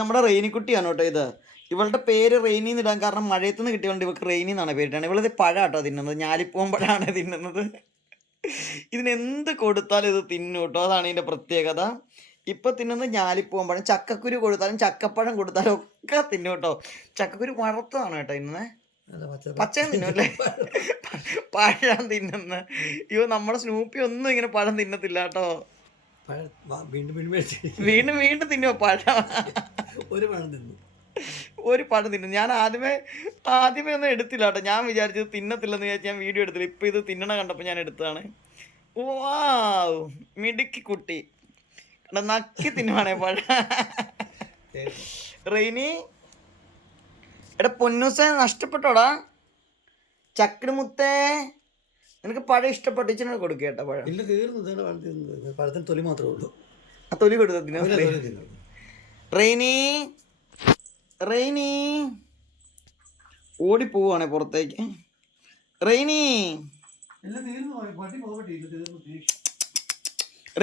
നമ്മുടെ റെയിനിക്കുട്ടിയാണ് കേട്ടോ ഇത്. ഇവളുടെ പേര് റെയിനി ഇടാൻ കാരണം മഴയത്ത് നിന്ന് കിട്ടിയതുകൊണ്ട് ഇവക്ക് റെയിനി എന്നാണ് പേരിട്ടാണ് ഇവളിത് പഴം കേട്ടോ തിന്നുന്നത് ഞാലിപ്പൂമ്പഴാണ് തിന്നുന്നത്. ഇതിന് എന്ത് കൊടുത്താലും ഇത് തിന്നു കേട്ടോ. അതാണ് ഇതിന്റെ പ്രത്യേകത. ഇപ്പൊ തിന്നുന്നത് ഞാലിപ്പൂമ്പഴം ചക്കക്കുരു കൊടുത്താലും ചക്കപ്പഴം കൊടുത്താലും ഒക്കെ തിന്നു കേട്ടോ. ചക്കക്കുരു വളർത്തതാണ് കേട്ടോ ഇന്ന് പച്ചയും തിന്നും അല്ലേ? പഴം തിന്നുന്ന. അയ്യോ നമ്മുടെ സ്നൂപ്പി ഒന്നും ഇങ്ങനെ പഴം തിന്നത്തില്ല കേട്ടോ. വീണ്ടും വീണ്ടും തിന്നു. വീണ്ടും തിന്നുമോ പഴം. ഒരു പഴം തിന്നു. ഒരു പഴം തിന്നു. ഞാൻ ആദ്യമേ ആദ്യമേ ഒന്നും എടുത്തില്ല കേട്ടോ. ഞാൻ വിചാരിച്ചത് തിന്നത്തില്ലെന്ന് വിചാരിച്ചു ഞാൻ വീഡിയോ എടുത്തില്ല. ഇപ്പം ഇത് തിന്നണ കണ്ടപ്പോൾ ഞാൻ എടുത്തതാണ്. വാ! മിടുക്കി കുട്ടി. നക്കി തിന്നുവാണേ പഴം. റെയിനി. എടാ പൊന്നൂസെ നഷ്ടപ്പെട്ടോടാ. ചക്കട് മുത്തേ നിനക്ക് പഴം ഇഷ്ടപ്പെട്ടു ഇച്ചിരി കൊടുക്കുക കേട്ടോ പഴം. ഇല്ല തീർന്നു ഇതാണ് പഴം തിന്നത്. പഴത്തിന് തൊലി മാത്രമേ ഉള്ളൂ. ആ തൊലി കൊടുത്തു റെയിനി റെയിനി. ഓടി പോവാണേ പുറത്തേക്ക്. Rainy.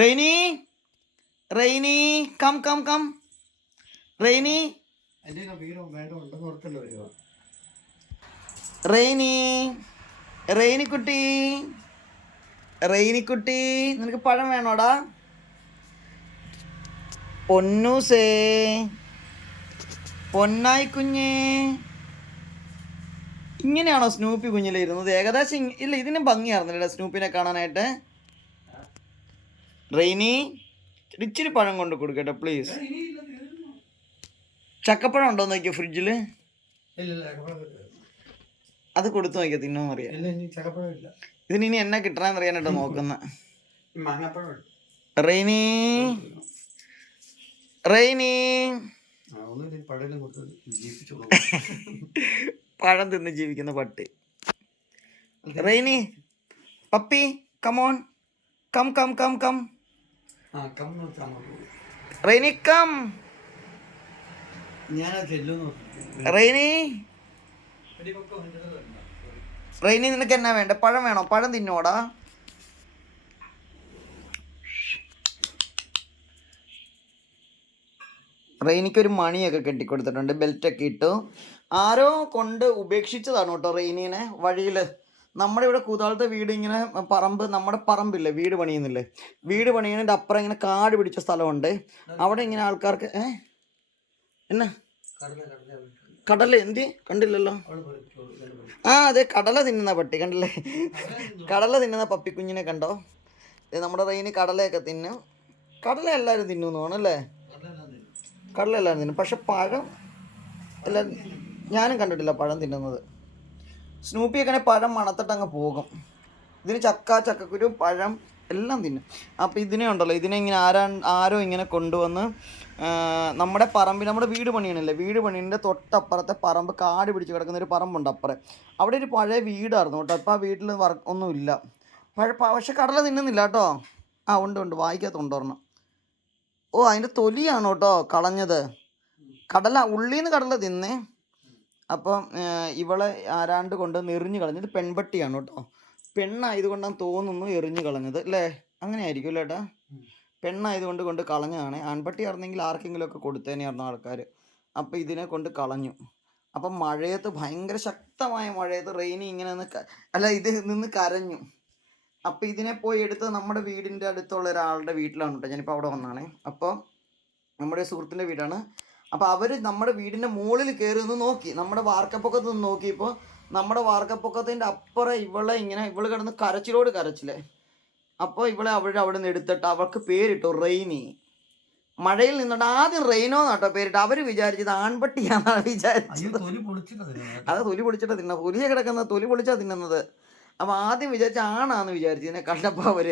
Rainy Rainy come come come. Rainy. Rainy. റെയിനിക്കുട്ടി. റെയിനിക്കുട്ടി നിനക്ക് പഴം വേണോടാ? പൊന്നൂസേ. പൊന്നായി കുഞ്ഞേ. ഇങ്ങനെയാണോ സ്നൂപ്പി കുഞ്ഞിലിരുന്നത് ഏകദേശം ഇല്ല ഇതിന് ഭംഗിയായിരുന്നില്ല സ്നൂപ്പിനെ കാണാനായിട്ട്. റെയിനി ഇച്ചിരി പഴം കൊണ്ട് കൊടുക്കട്ടെ പ്ലീസ്. ചക്കപ്പഴം ഉണ്ടോ നോക്കിയോ ഫ്രിഡ്ജിൽ ഇല്ല ഇല്ല ചക്കപ്പഴം ഇല്ല. അത് കൊടുത്തു നോക്കിയാ തിന്നോന്ന് അറിയാം ഇതിന് ഇനി എന്നാ കിട്ടണമെന്ന് അറിയാനായിട്ട് നോക്കുന്ന. ഈ മാങ്ങാപ്പഴം ഉണ്ട് റെയിനി. റെയിനി. പഴം തിന്ന് ജീവിക്കുന്ന പട്ടി. Rainy puppy come on come come come come Rainy come Rainy. Rainy നിനക്ക് എന്നാ വേണ്ട? പഴം വേണോ? പഴം തിന്നോടാ. റെയിനിക്ക് ഒരു മണിയൊക്കെ കെട്ടിക്കൊടുത്തിട്ടുണ്ട്. ബെൽറ്റൊക്കെ ഇട്ടു. ആരോ കൊണ്ട് ഉപേക്ഷിച്ചതാണ് കേട്ടോ റെയിനീനെ വഴിയിൽ നമ്മുടെ ഇവിടെ കൂതാളത്തെ വീട് ഇങ്ങനെ പറമ്പ് നമ്മുടെ പറമ്പില്ലേ വീട് പണിയുന്നില്ലേ? വീട് പണിയുന്നതിന്റെ അപ്പുറം ഇങ്ങനെ കാട് പിടിച്ച സ്ഥലമുണ്ട്. അവിടെ ഇങ്ങനെ ആൾക്കാർക്ക് ഏ? എന്നാ? കടല എന്തി? കണ്ടില്ലല്ലോ. ആ അതെ കടല തിന്നുന്ന പട്ടി കണ്ടില്ലേ? കടല തിന്നുന്ന പപ്പിക്കുഞ്ഞിനെ കണ്ടോ? നമ്മുടെ റെയിന് കടലയൊക്കെ തിന്നും. കടല എല്ലാവരും തിന്നുന്നു ആണല്ലേ. കടല എല്ലാവരും തിന്നും. പക്ഷെ പഴം എല്ലാവരും ഞാനും കണ്ടിട്ടില്ല പഴം തിന്നുന്നത്. സ്നൂപ്പിയൊക്കെ പഴം മണത്തിട്ട് അങ്ങ് പോകും. ഇതിന് ചക്ക ചക്കക്കുരു പഴം എല്ലാം തിന്നും. അപ്പോൾ ഇതിനെ ഉണ്ടല്ലോ ഇതിനെ ഇങ്ങനെ ആരാ ആരോ ഇങ്ങനെ കൊണ്ടുവന്ന് നമ്മുടെ പറമ്പിൽ നമ്മുടെ വീട് പണിയണല്ലേ? വീട് പണിയുടെ തൊട്ടപ്പുറത്തെ പറമ്പ് കാട് പിടിച്ച് കിടക്കുന്ന ഒരു പറമ്പുണ്ട് അപ്പുറം. അവിടെ ഒരു പഴയ വീടായിരുന്നു കേട്ടോ. ഇപ്പോൾ ആ വീട്ടിൽ വർക്ക് ഒന്നുമില്ല പഴ പക്ഷേ കടല തിന്നുന്നില്ല കേട്ടോ. ആ ഉണ്ട് ഉണ്ട്. വായിക്കാത്ത കൊണ്ടുവരണം ഓ അതിന്റെ തൊലിയാണ് കേട്ടോ കളഞ്ഞത്? കടല ഉള്ളിന്ന് കടല തിന്നേ. അപ്പം ഇവളെ ആരാണ്ട് കൊണ്ട് എറിഞ്ഞു കളഞ്ഞത് പെൺപട്ടിയാണ് കേട്ടോ. പെണ്ണായതുകൊണ്ടാണ് തോന്നുന്നു എറിഞ്ഞു കളഞ്ഞത് അല്ലേ? അങ്ങനെ ആയിരിക്കും അല്ലേ ഏട്ടാ പെണ്ണായതുകൊണ്ട് കൊണ്ട് കളഞ്ഞതാണ്. ആൺപട്ടി ആയിരുന്നെങ്കിൽ ആർക്കെങ്കിലുമൊക്കെ കൊടുത്തേനെയായിരുന്നു ആൾക്കാർ അപ്പോൾ ഇതിനെ കൊണ്ട് കളഞ്ഞു. അപ്പം മഴയത്ത് ഭയങ്കര ശക്തമായ മഴയത്ത് റെയിനി ഇങ്ങനെ നിന്ന് അല്ല ഇത് നിന്ന് കരഞ്ഞു. അപ്പോൾ ഇതിനെ പോയി എടുത്ത് നമ്മുടെ വീടിന്റെ അടുത്തുള്ള ഒരാളുടെ വീട്ടിലാണ് കേട്ടോ ഞാനിപ്പോൾ അവിടെ വന്നാണ്. അപ്പോൾ നമ്മുടെ സുഹൃത്തിന്റെ വീടാണ്. അപ്പോൾ അവർ നമ്മുടെ വീടിന്റെ മുകളിൽ കയറി നിന്ന് നോക്കി. നമ്മുടെ വാർക്കപ്പൊക്കത്ത് നിന്ന് നോക്കിയപ്പോൾ നമ്മുടെ വാർക്കപ്പൊക്കത്തിന്റെ അപ്പുറം ഇവളെ ഇങ്ങനെ ഇവൾ കിടന്ന് കരച്ചിലോട് കരച്ചില്ലേ അപ്പോൾ ഇവളെ അവിടെ അവിടെ നിന്ന് എടുത്തിട്ട് അവൾക്ക് പേരിട്ടു റെയിനി. മഴയിൽ നിന്നുകൊണ്ട് ആദ്യം റെയിനോ എന്നാട്ടോ പേരിട്ട്. അവർ വിചാരിച്ചത് ആൺപട്ടിയാണെന്നാണ് വിചാരിച്ചത്. അത് തൊലി പൊളിച്ചിട്ട് തിന്ന തൊലിയെ കിടക്കുന്ന തൊലി പൊളിച്ചാ തിന്നുന്നത്. അപ്പോൾ ആദ്യം വിചാരിച്ച ആണാന്ന് വിചാരിച്ചു ഇതിനെ കണ്ടപ്പോൾ അവർ.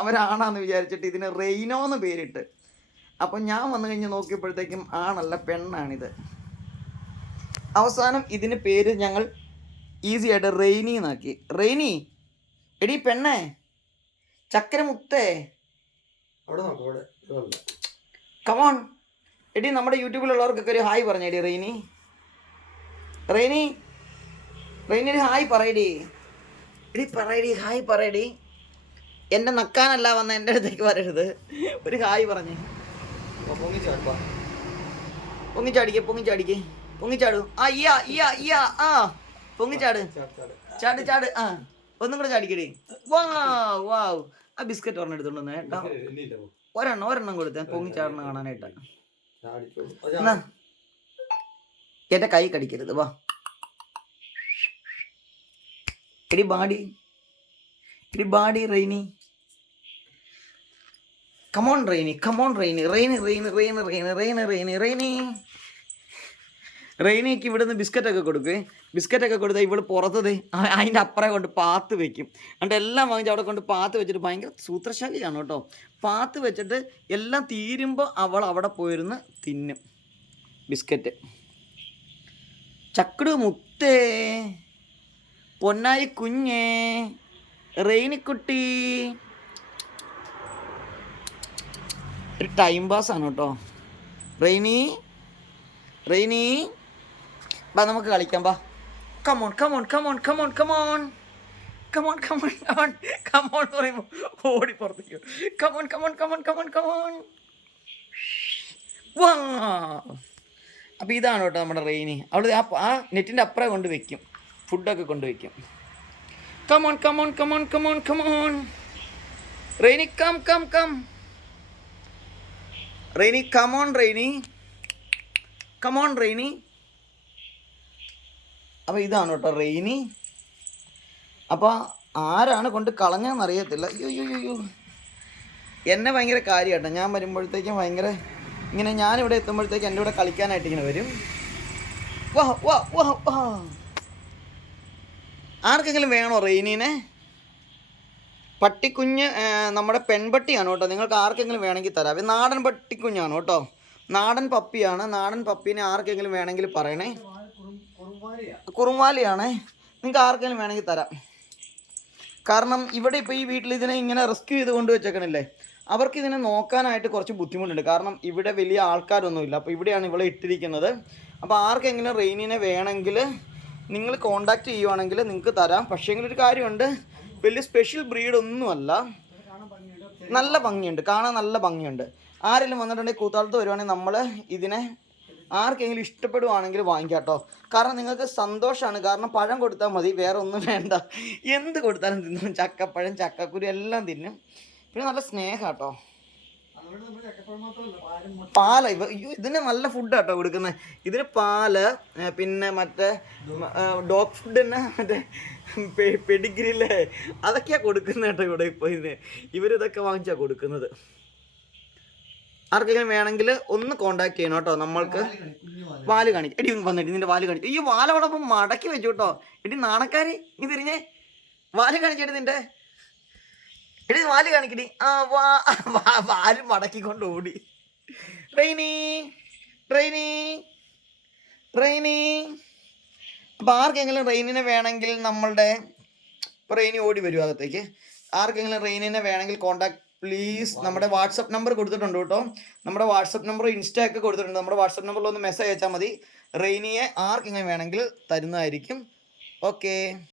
അവരാണാന്ന് വിചാരിച്ചിട്ട് ഇതിന് റെയിനോ എന്ന് പേരിട്ട്. അപ്പം ഞാൻ വന്നു കഴിഞ്ഞ് നോക്കിയപ്പോഴത്തേക്കും ആണല്ല പെണ്ണാണിത്. അവസാനം ഇതിന് പേര് ഞങ്ങൾ ഈസി ആയിട്ട് റെയിനി എന്നാക്കി. റെയിനി എടി പെണ്ണേ ചക്കരമുത്തേ. കമോൺ എടി നമ്മുടെ യൂട്യൂബിലുള്ളവർക്കൊക്കെ ഒരു ഹായ് പറഞ്ഞേടി റെയിനി. റെയിനി റെയിനി ഒരു ഹായ് പറയടി. എടി പറയടി ഹായ് പറയടി. എന്നെ നക്കാനല്ല വന്ന എന്റെ അടുത്തേക്ക് വരരുത്. ഒരു ഹായ് പറഞ്ഞേ. പൊങ്ങിച്ചാടിക്കേ പൊങ്ങിച്ചാടിക്കേ. പൊങ്ങിച്ചാടു. ആ ഇയാ ഇയാ ഇയാ ആ. പൊങ്ങിച്ചാട് ചാട്. ചാട് ചാട് ആ ഒന്നും കൂടെ ചാടിക്കടി. വാ വാവ് ആ ബിസ്ക്കറ്റ് ഒരെണ്ണം എടുത്തോണ്ട് വന്നേ കേട്ടോ. ഒരെണ്ണം ഒരെണ്ണം കൊടുത്തേ പൊങ്ങിച്ചാടണം കാണാനായിട്ട്. എന്റെ കൈ കടിക്കരുത് വാ. എടി ബാഡി. എടി buddy Rainy. Come on Rainy. Come on Rainy Rainy. Rainy Rainy Rainy Rainy Rainy Rainy. റെയിനിക്ക് ഇവിടുന്ന് ബിസ്ക്കറ്റൊക്കെ കൊടുക്കുവേ ബിസ്ക്കറ്റൊക്കെ കൊടുത്താൽ ഇവൾ പുറത്തത് അതിന്റെ അപ്പുറം കൊണ്ട് പാത്ത് വെക്കും. എന്നിട്ട് എല്ലാം വാങ്ങിച്ച് അവിടെ കൊണ്ട് പാത്ത് വെച്ചിട്ട് ഭയങ്കര സൂത്രശാലിയാണ് കേട്ടോ. പാത്ത് വെച്ചിട്ട് എല്ലാം തീരുമ്പോൾ അവൾ അവിടെ പോയിരുന്ന് തിന്നും. ബിസ്ക്കറ്റ്. ചക്കട് മുത്തേ പൊന്നായി കുഞ്ഞേ റെയിനിക്കുട്ടി. ഒരു ടൈം പാസ് ആണ് കേട്ടോ. Rainy Rainy. ബാ നമുക്ക് കളിക്കാം ബാ come on come on come on come on come on come on come on come on come on എന്ന് പറയുമ്പോൾ ഓടി പുറത്തേക്ക് come on come on come on come on come on വാ അപ്പോൾ ഇതാണ് കേട്ടോ നമ്മുടെ റെയിനി അവിടെ ആ ആ നെറ്റിന്റെ അപ്പുറം കൊണ്ട് വെക്കും ഫുഡൊക്കെ കൊണ്ട് വെക്കും come on come on come on come on come on Rainy come come come Rainy come on Rainy come on Rainy അപ്പോൾ ഇതാണ് കേട്ടോ റെയിനി. അപ്പോൾ ആരാണ് കൊണ്ട് കളഞ്ഞതെന്ന് അറിയത്തില്ല. അയ്യോ അയ്യോ അയ്യോ എന്നെ ഭയങ്കര കാര്യമാട്ടോ ഞാൻ വരുമ്പോഴത്തേക്കും ഭയങ്കര ഇങ്ങനെ ഞാനിവിടെ എത്തുമ്പോഴത്തേക്ക് എന്റെ കൂടെ കളിക്കാനായിട്ട് ഇങ്ങനെ വരും. വാ വാ വാ വാ. ആർക്കെങ്കിലും വേണോ റെയിനിനെ? പട്ടിക്കുഞ്ഞ് നമ്മുടെ പെൺപട്ടിയാണ് കേട്ടോ. നിങ്ങൾക്ക് ആർക്കെങ്കിലും വേണമെങ്കിൽ തരാം. നാടൻ പട്ടിക്കുഞ്ഞാണ് കേട്ടോ. നാടൻ പപ്പിയാണ്. നാടൻ പപ്പീനെ ആർക്കെങ്കിലും വേണമെങ്കിൽ പറയണേ. കുറുമാലിയാണേ. നിങ്ങൾക്ക് ആർക്കെങ്കിലും വേണമെങ്കിൽ തരാം. കാരണം ഇവിടെ ഇപ്പോൾ ഈ വീട്ടിൽ ഇതിനെ ഇങ്ങനെ റെസ്ക്യൂ ചെയ്ത് കൊണ്ട് വെച്ചേക്കണില്ലേ? അവർക്ക് ഇതിനെ നോക്കാനായിട്ട് കുറച്ച് ബുദ്ധിമുട്ടുണ്ട്. കാരണം ഇവിടെ വലിയ ആൾക്കാരൊന്നുമില്ല. അപ്പോൾ ഇവിടെയാണ് ഇവളെ ഇട്ടിരിക്കുന്നത്. അപ്പോൾ ആർക്കെങ്കിലും റെയിനിനെ വേണമെങ്കിൽ നിങ്ങൾ കോണ്ടാക്ട് ചെയ്യുവാണെങ്കിൽ നിങ്ങൾക്ക് തരാം. പക്ഷേ ഒരു കാര്യമുണ്ട്. വലിയ സ്പെഷ്യൽ ബ്രീഡ് ഒന്നുമല്ല. നല്ല ഭംഗിയുണ്ട്. കാണാൻ നല്ല ഭംഗിയുണ്ട്. ആരെങ്കിലും വന്നിട്ടുണ്ടെങ്കിൽ കൂത്താളത്ത് വരുവാണെങ്കിൽ നമ്മൾ ഇതിനെ ആർക്കെങ്കിലും ഇഷ്ടപ്പെടുവാണെങ്കിൽ വാങ്ങിക്കാം കേട്ടോ കാരണം നിങ്ങൾക്ക് സന്തോഷമാണ് കാരണം പഴം കൊടുത്താൽ മതി വേറെ ഒന്നും വേണ്ട. എന്ത് കൊടുത്താലും തിന്നും. ചക്കപ്പഴം ചക്കക്കുരു എല്ലാം തിന്നും. പിന്നെ നല്ല സ്നേഹം കേട്ടോ പാല ഇവ അയ്യോ ഇതിന് നല്ല ഫുഡ് കേട്ടോ കൊടുക്കുന്നത് ഇതിന് പാൽ പിന്നെ മറ്റേ ഡോഗ് ഫുഡ് തന്നെ മറ്റേ പെഡിഗ്രില്ലേ അതൊക്കെയാണ് കൊടുക്കുന്നത് കേട്ടോ ഇവിടെ ഇപ്പോൾ ഇതിന്. ഇവരിതൊക്കെ വാങ്ങിച്ചാണ് കൊടുക്കുന്നത്. ആർക്കെങ്കിലും വേണമെങ്കിൽ ഒന്ന് കോണ്ടാക്ട് ചെയ്യണം കേട്ടോ നമ്മൾക്ക്. വാൽ കാണിക്കും എടി വന്നിട്ട് നിന്റെ വാൽ കാണിക്കും ഈ വാല അവിടെ ഇപ്പം മടക്കി വെച്ചു കേട്ടോ. എടി നാണക്കാരി നീ തിരിഞ്ഞേ. വാൽ കാണിച്ചെടി നിന്റെ. എടി വാൽ കാണിക്കടി. ആ വാ വാ- വാൽ മടക്കിക്കൊണ്ട് ഓടി. ട്രെയിനി ട്രെയിനി ട്രെയിനി അപ്പം ആർക്കെങ്കിലും റെയിനിനെ വേണമെങ്കിൽ നമ്മളുടെ ഇപ്പോൾ റെയിനി ഓടി വരും അകത്തേക്ക്. ആർക്കെങ്കിലും റെയിനിനെ വേണമെങ്കിൽ കോൺടാക്ട് പ്ലീസ് നമ്മുടെ വാട്സപ്പ് നമ്പർ കൊടുത്തിട്ടുണ്ട് കേട്ടോ. നമ്മുടെ വാട്സപ്പ് നമ്പർ ഇൻസ്റ്റ ഒക്കെ കൊടുത്തിട്ടുണ്ട്. നമ്മുടെ വാട്സപ്പ് നമ്പറിൽ ഒന്ന് മെസ്സേജ് അയച്ചാൽ മതി. റെയിനിയെ ആർക്കെങ്കിലും വേണമെങ്കിൽ തരുന്നതായിരിക്കും. ഓക്കേ